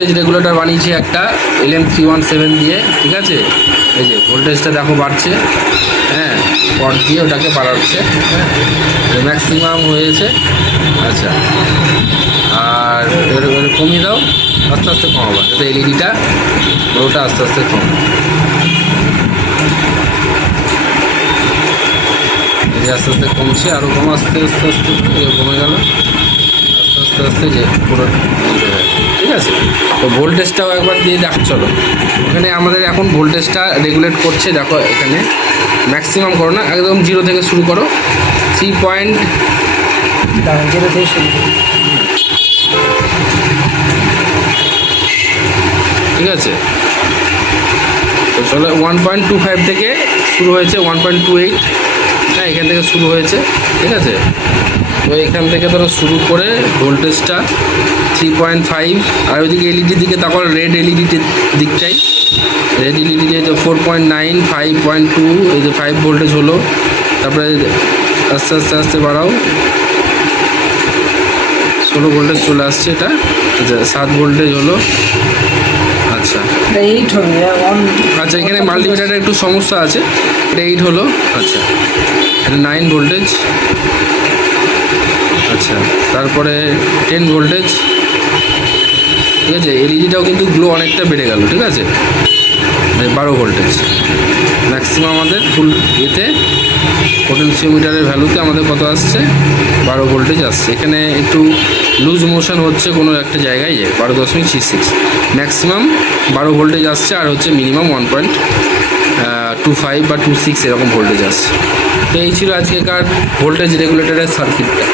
Regulator বানিয়েছি একটা LM317 দিয়ে, ঠিক আছে। এই যে ভোল্টেজটা দেখো বাড়ছে, হ্যাঁ, পট দিয়ে ওটাকে বাড়াচ্ছে, হ্যাঁ, ম্যাক্সিমাম হয়েছে। আচ্ছা, আর এবার কমিয়ে দাও, আস্তে আস্তে কমাবা যাতে এলইডিটা ওটা আস্তে আস্তে কমে। এই আস্তে আস্তে কমছে, আরও কম, আস্তে আস্তে আস্তে কমে গেল, আস্তে আস্তে আস্তে যে পুরো, ঠিক আছে। তো ভোল্টেজটাও একবার দিয়ে দেখ, চলো এখানে আমাদের এখন ভোল্টেজটা রেগুলেট করছে। দেখো এখানে ম্যাক্সিমাম করো না, একদম 0 থেকে শুরু করো, 3 পয়েন্ট 0 থেকে শুরু করো। ঠিক আছে। তো চলো 1.25 থেকে শুরু হয়েছে, 1.28, হ্যাঁ, এখান থেকে শুরু হয়েছে, ঠিক আছে। তো এখান থেকে ধরো শুরু করে ভোল্টেজটা 3.5, আর ওইদিকে এলইডির দিকে তখন রেড এলইডির দিকটাই, রেড এলইডি যে 4.9, 5.2, এই যে 5 ভোল্টেজ হলো। তারপরে আস্তে আস্তে আস্তে বাড়াও, 16 ভোল্টেজ চলে আসছে, এটা 7 ভোল্টেজ হলো। আচ্ছা, 8 হবে। আচ্ছা, এখানে মাল্টিমিটারের একটু সমস্যা আছে, এটা 8 হলো। আচ্ছা, এটা 9 ভোল্টেজ। আচ্ছা, তারপরে 10 ভোল্টেজ, ঠিক আছে। এলইডিটাও কিন্তু গ্লো অনেকটা বেড়ে গেল, ঠিক আছে। 12 ভোল্টেজ ম্যাক্সিমাম আমাদের ফুল ইয়েতে, পোটেনশিওমিটারের ভ্যালুতে আমাদের কত আসছে, 12 ভোল্টেজ আসছে। এখানে একটু লুজ মোশন হচ্ছে কোনো একটা জায়গায়, যে 12.36, ম্যাক্সিমাম 12 ভোল্টেজ আসছে, আর হচ্ছে মিনিমাম 1.25 বা 26 এরকম ভোল্টেজ আসছে। তো এই ছিল আজকেকার ভোল্টেজ রেগুলেটরের সার্কিটটা।